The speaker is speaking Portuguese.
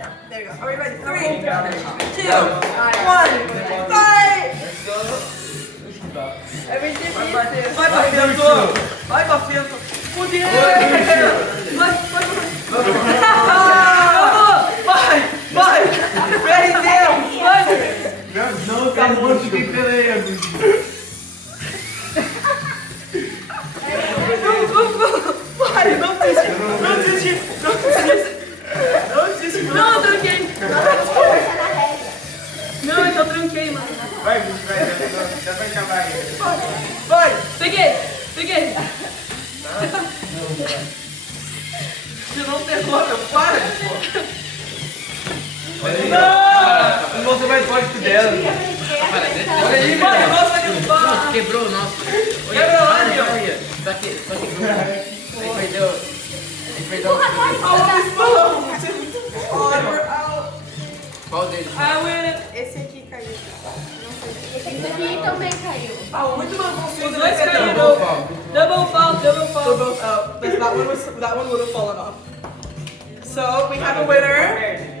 Yeah, there you go. Are we ready? 3, 2, 1, fight! Let's go. É bem difícil. Vai pra Fianto! Vai pra Fianto! Fudeu! Vai! Vai! Perdeu! Vai! Não, tá muito de peleia, Vai! Não desiste! Não, eu tranquei. Não, eu só tranquei, mano. Vai, já vai acabar aí. Vai! Peguei. Você não pegou, meu! Para! Não! Você mais forte dela. Olha aí, mano! Nossa, Nossa, quebrou o nosso. Quebrou lá, meu! Só que aí perdeu. Aí perdeu. Qual deles? Ah, winner. Esse aqui caiu. Esse aqui também caiu. Muito mais Os confuso. dois caíram. Double fault. So both out. That one would have fallen off. So we have a winner.